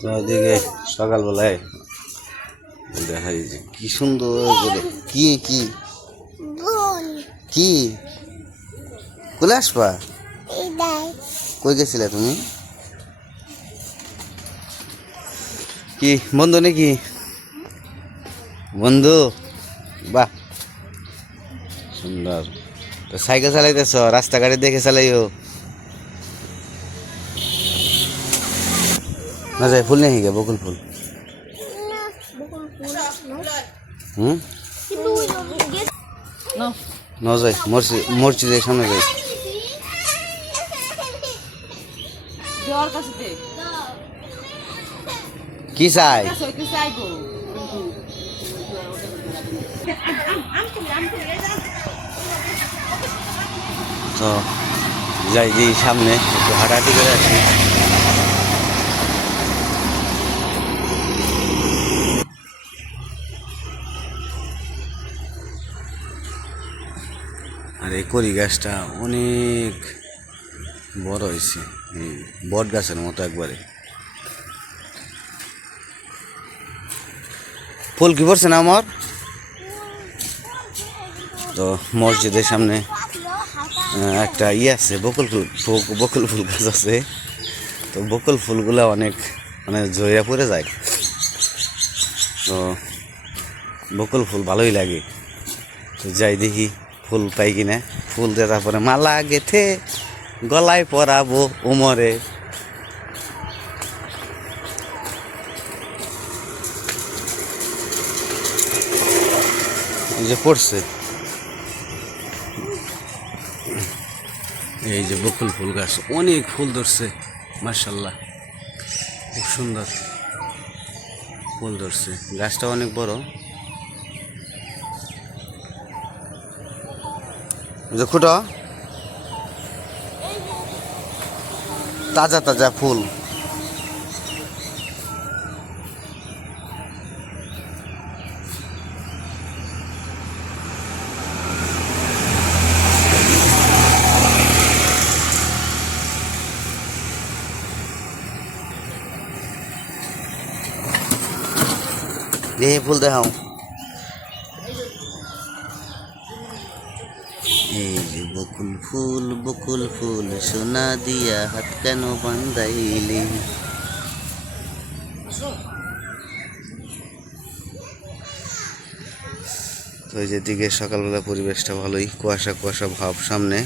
তো ওদিকে সকালবেলায় দেখা যায় যে কি সুন্দর করে। কি কি? কি? কোলে আসবা? কই গেছিলে তুমি? কি বন্ধু নাকি? বন্ধু? বাহ। সুন্দর। তো সাইকেল চালাইতেছ রাস্তাঘাটে দেখে চালাইও। না, যাই, ফুল নেই গে বকুল ফুল না বকুল ফুল। হুম? কিন্তু গেট ন যাই, সামনে যাই। কি চাই? তো যাই যে সামনে, একটু হাঁটাহাঁটি করে আসি। এই করি গাছটা অনেক বড় হয়েছে বট গাছের মতো একবারে। ফুল কি পড়ছে না আমার? তো মসজিদের সামনে একটা ইয়ে আছে, বকুল ফুল বকুল ফুল গাছ আছে। তো বকুল ফুলগুলো অনেক মানে জয়া পড়ে যায়। তো বকুল ফুল ভালোই লাগে। তো যাই দেখি। ফুল পাই কিনা, ফুল দিয়ে তারপরে মালা গেথে গলায় পরাবো উমরে। এই যে পড়ছে। এই যে বকুল ফুল গাছ, অনেক ফুল ধরছে মার্শাল্লাহ খুব সুন্দর ফুল ধরছে, গাছটা অনেক বড়। যে তাজা তাজা ফুল। দেখে ফুল দেখাও। যে বকুল ফুল বকুল ফুল সোনা দিয়া হাত কেন বান্ধাইলি? তো এই যে সকালবেলা পরিবেশটা ভালোই, কুয়াশা কুয়াশা ভাব সামনে।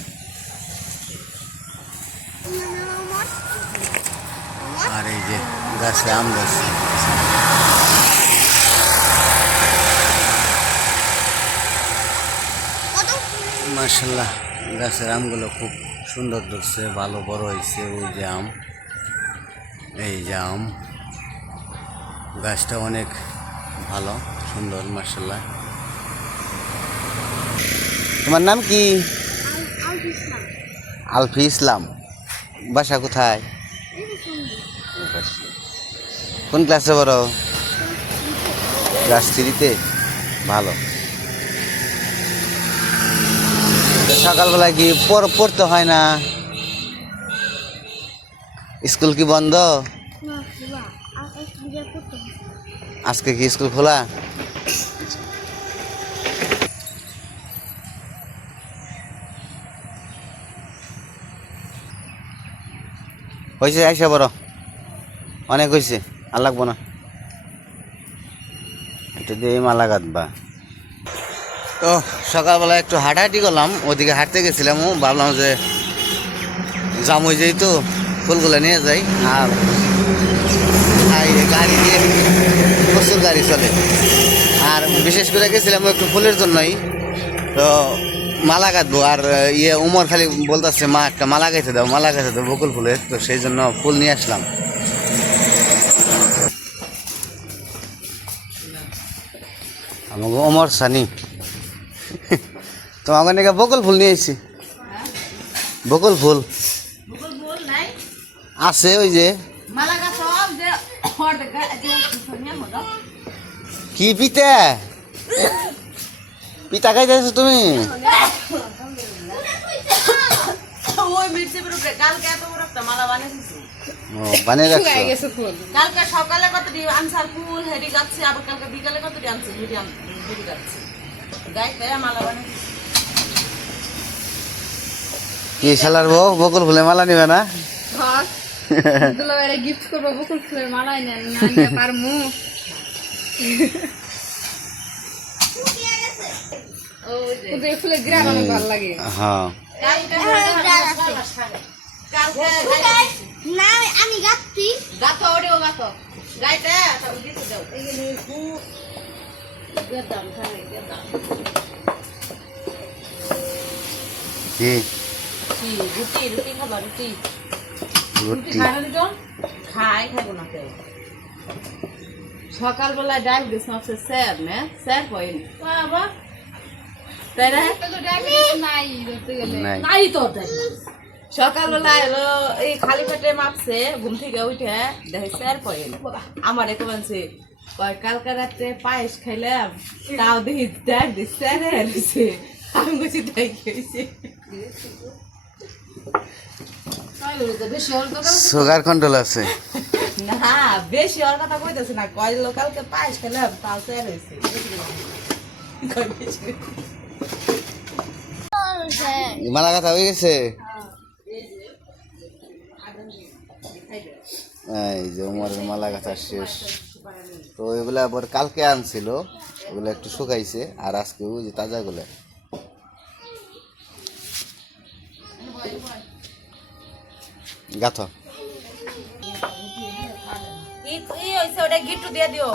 আর এই যে গাছে আম ধরছে। মার্শাল্লাহ গাছের আমগুলো খুব সুন্দর ধরছে, ভালো বড় হয়েছে ওই যে আম। এই যে আম। গাছটা অনেক ভালো, সুন্দর মার্শাল্লাহ তোমার নাম কি? আলফি ইসলাম। বাসা কোথায়? কোন ক্লাসে বড় ক্লাস থ্রিতে? ভালো তো সকালবেলা কি পড়- পড়তে হয় না? স্কুল কি বন্ধ? আজকে কি স্কুল খোলা? হয়েছে আইসা বড় অনেক হয়েছে আর লাগবো না। এটা দিয়ে মালা গাঁথবা তো সকালবেলা একটু হাঁটাহাঁটি করলাম, ওদিকে হাঁটতে গেছিলাম ও, ভাবলাম যে জাম হয়ে যাই তো ফুলগুলো নিয়ে যাই, আর আর গাড়ি দিয়ে প্রচুর গাড়ি চলে। আর বিশেষ করে গেছিলাম একটু ফুলের জন্যই, তো মালা কাটবো, আর ইয়ে উমর খালি বলতেছে, মা, একটা মালা গাইতে দাও, মালা গাইতে দাও, বকুল ফুলের। তো সেই জন্য ফুল নিয়ে আসলাম। আমাকে অমর সানি। তোমাকে নাকি বকুল ফুল নিয়ে এসেছি। বকুল ফুল। বকুল বল নাই। আছে ওই যে। কি পিতা? পিতা খাইতেছো তুমি? বানিয়ে রাখছো? কালকে সকালে কত দি আনসার ফুল হেডি যাচ্ছে আবার কালকে বিকালে কত আনছে হেডি আন হেডি যাচ্ছে। গাইতে মালা বানিয়ে কি শালার বউ? বকুল ফুলে মালা নিবে না? গিফট করব বকুল ফুলের মালাই নেন না পারমু। হ্যাঁ আমি গাচ্ছি গাতো ওরেও গাতো দাও কি? কি রুটি রুটি খাবা রুটি। রুটি। রুটি খাই না দুজন? খাই খাব না কেউ। সকালবেলায় ডায়াবেটিস মাপছে স্যার না? স্যার পয়েন বাবা। তাই না? নাই নাই। নাই তো সকালবেলা এলো এই খালি পেটে মাপছে ঘুম থেকে উঠে দেখে স্যার পয়েন আমার একটু বলছে কয় কালকে রাত্রে পায়েস খাইলাম তাও দেখি দেখ দি স্যার এসেছে আমি বলছি তাই খেয়েছি সুগার কন্ট্রোল আছে। না বেশি ওর কথা কইতেছে না কয় লোকালকে পায়েস খেলাম তাও স্যার হয়েছে মালা কথা হয়ে গেছে? এই যে উমরের মালা কথা শেষ। তো এগুলা আবার কালকে আনছিল ওগুলো একটু শুকাইছে আর আজকে ওই যে তাজাগুলো গাথ।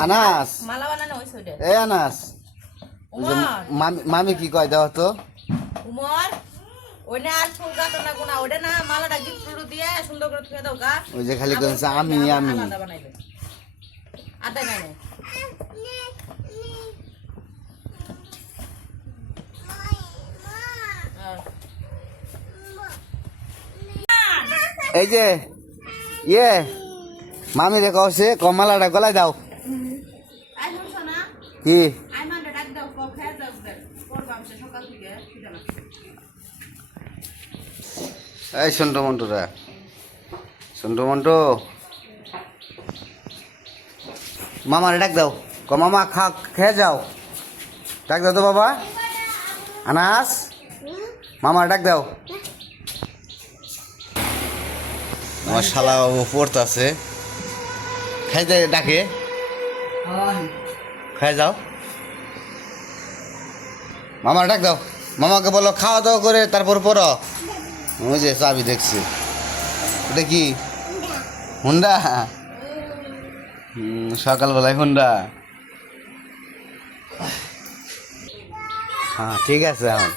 আনাস। এ আনাস। মামি মামি কি কয় দেওয়া তো? উমর ওই যে খালি আমি আমি আলাদা বানাইবে আদা নাই নাই। আর এই যে ইয়ে মামি রে কছে কমালাটা গলায় দাও। কি? এই সন্টু মন্টুরা সন্টু মন্টু। মামারে ডাক দাও। ক, মামা, খা, খেয়ে যাও। ডাক দাও তো বাবা। আনাস, মামার ডাক দাও। আমার শালা বাবু পড়তেছে খাইতে ডাকে। খাই যাও। মামা ডাক দাও। মামাকে বলো, খাওয়া দাওয়া করে তারপর পড়ো। ওই যে চাবি দেখছি। এটা কি? হুন্ডা? সকালবেলায় হুন্ডা। হ্যাঁ ঠিক আছে এখন।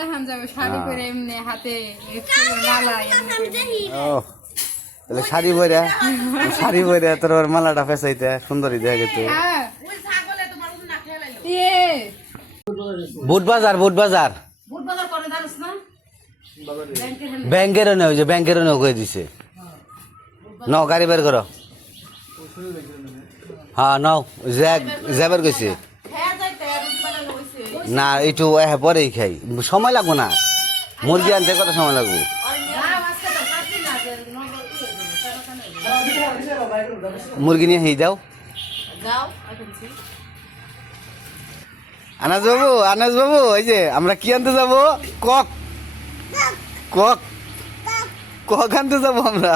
দেখান যাবে শাড়ি পরে এমনি হাতে এই মালা এমনি করে। ও তাহলে শাড়ি বইরা শাড়ি বইরা তোর ওর মালাটা ফেসাইতে সুন্দরী দেখা গেছে। হ্যাঁ। ওই ছাগলে তোমার উন্না খেয়ে লাইলো ইয়ে। বুট বাজার বুট বাজার। বুট বাজার করে জানিস না? ব্যাংকেরও নেই ওই যে ব্যাংকেরও নেই করে দিছে। ন গাড়ি বের করো। হ্যাঁ। নাও যাবার গেছে খেয়ে না একটু হ্যাঁ পরেই খাই। সময় লাগবো না। মুরগি আনতে কত সময় লাগবো? হয়ে মুরগি নিয়ে হেই যাও। আনাজ বাবু আনাজ বাবু ওই যে আমরা কি আনতে যাব? কক। কক। কক আনতে যাব আমরা।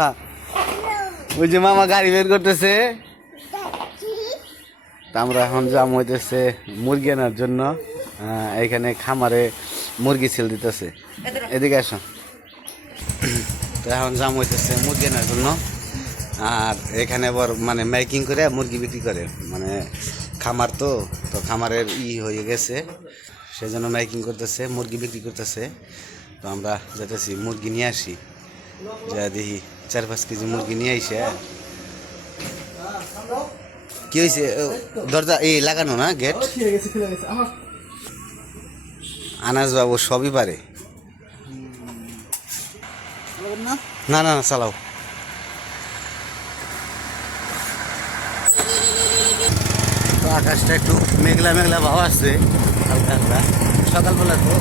ওই যে মামা গাড়ি বের করতেছে। আমরা এখন জাম হইতেছে মুরগি আনার জন্য। এখানে খামারে মুরগি ছেল দিতেছে। এদিকে আসো। তো এখন জাম হইতেছে, মুরগি আনার জন্য। আর এখানে আবার মানে মেকিং করে মুরগি বিক্রি করে। মানে খামার তো তো খামারের ই হয়ে গেছে। সেজন্য মেকিং করতেছে, মুরগি বিক্রি করতেছে। তো আমরা যেতেছি মুরগি নিয়ে আসি। যা দেখি, চার পাঁচ কেজি মুরগি নিয়ে আইসে। কি হয়েছে দরজা এই লাগানো না গেট আনাজ বাবু সবই পারে। না না না, চালাও। তো আকাশটা একটু মেঘলা মেঘলা ভাব আসছে, হালকা হালকা। সকালবেলা তো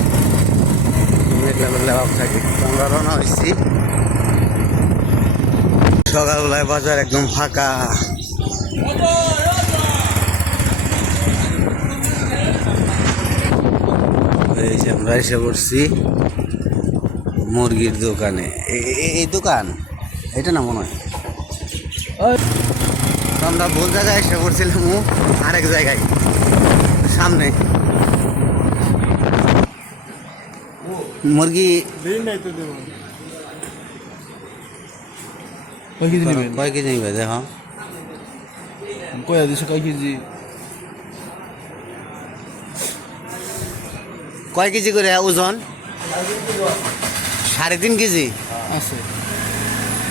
মেঘলা মেঘলা ভাব থাকে। আমরা রওনা হয়েছি। সকালবেলায় বাজার একদম ফাঁকা। এই যে আমরা এসে পড়ছি মুরগির দোকানে। এই দোকান? এটা না মনে হয়। আমরা ভুল জায়গায় এসে পড়ছিলাম ও আরেক জায়গায় সামনে। মুরগি কয় কেজি নেবেন? কয় কেজি নিবে? দেখো। কয় দিছো কয় কেজি? কয় কেজি করে ওজন? সাড়ে তিন কেজি? আছে।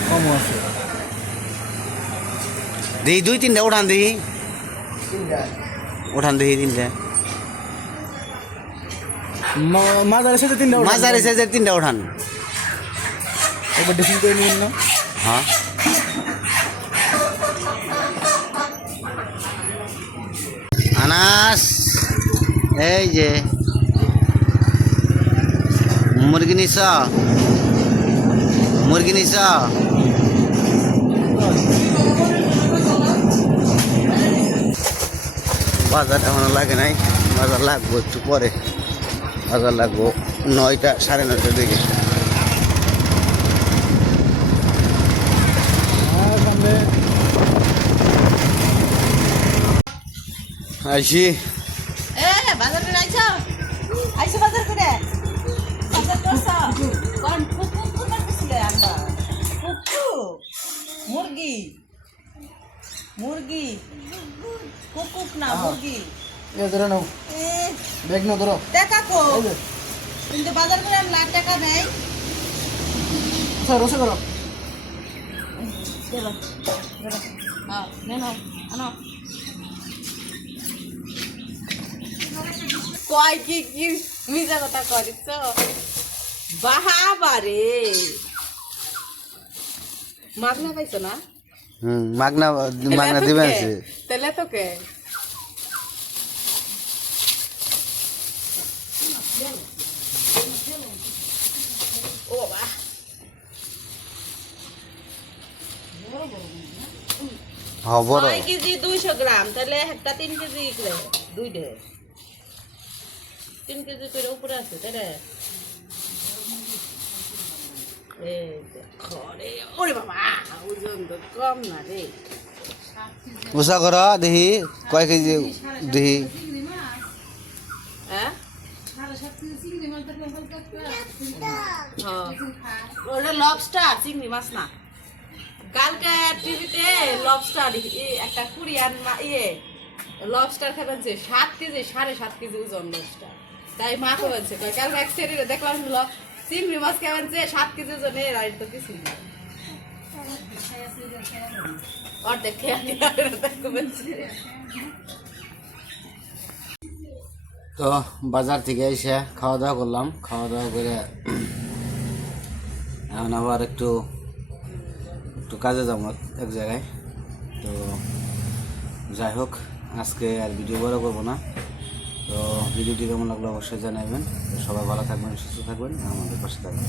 কম আছে। দেখি দুই তিনটা উঠান দেখি উঠান দেখি তিনটা। মা- মাঝারি সাথে তিনটা দিবেন। সাইজের তিনটা উঠান একবার ডিসিশন করে নিবেন না। হ্যাঁ। আনাস এই যে মুরগি নিছ? বাজার এখনও লাগে নাই, বাজার লাগবো একটু পরে। বাজার লাগবো নয়টা, সাড়ে নয়টার দিকে। আর মুরগি মুরগি কুকুক না মুরগি এ ধরে নাও ব্যাগ নাও ধরো টাকা কো কিন্তু বাজার করে আনলা টাকা নেই স্যার রসে করো চলো চলো হ্যাঁ নে নাও আনো কয় কি কি মিজা কথা করিস বাহাবারে। মাগনা পাইছো না? হুম মাগনা মাগনা দিবেন সে তেলে তো কে ও বাবা কেজি দুইশো গ্রাম তাহলে একটা তিন কেজি করে দুই ডে। তিন কেজি করে উপরে আছে তাই না? এই দেখো রে, ওরে বাবা ওজন তো কম না রে উষা কর দেখি কয় কেজি দেখি মাছ হ্যাঁ। হ্যাঁ। লবস্টার চিংড়ি মাছ না। কালকে টিভিতে লবস্টার একটা কোরিয়ান ইয়ে লবস্টার খাবেনছে সাত কেজি, সাড়ে সাত কেজি ওজন লবস্টার তাই মা খাবেনছে কয়, কালকে এক দেখলাম মাছ খাবেনছে সাত কেজি আর তো তো বাজার থেকে এসে খাওয়া দাওয়া করলাম। খাওয়া দাওয়া করে এখন আবার একটু একটু কাজে যাব এক জায়গায়। তো যাই হোক, আজকে আর ভিডিও বড় করব না। তো ভিডিওটি কেমন লাগল অবশ্যই জানাবেন। সবাই ভালো থাকবেন সুস্থ থাকবেন আমাদের পাশে থাকবেন।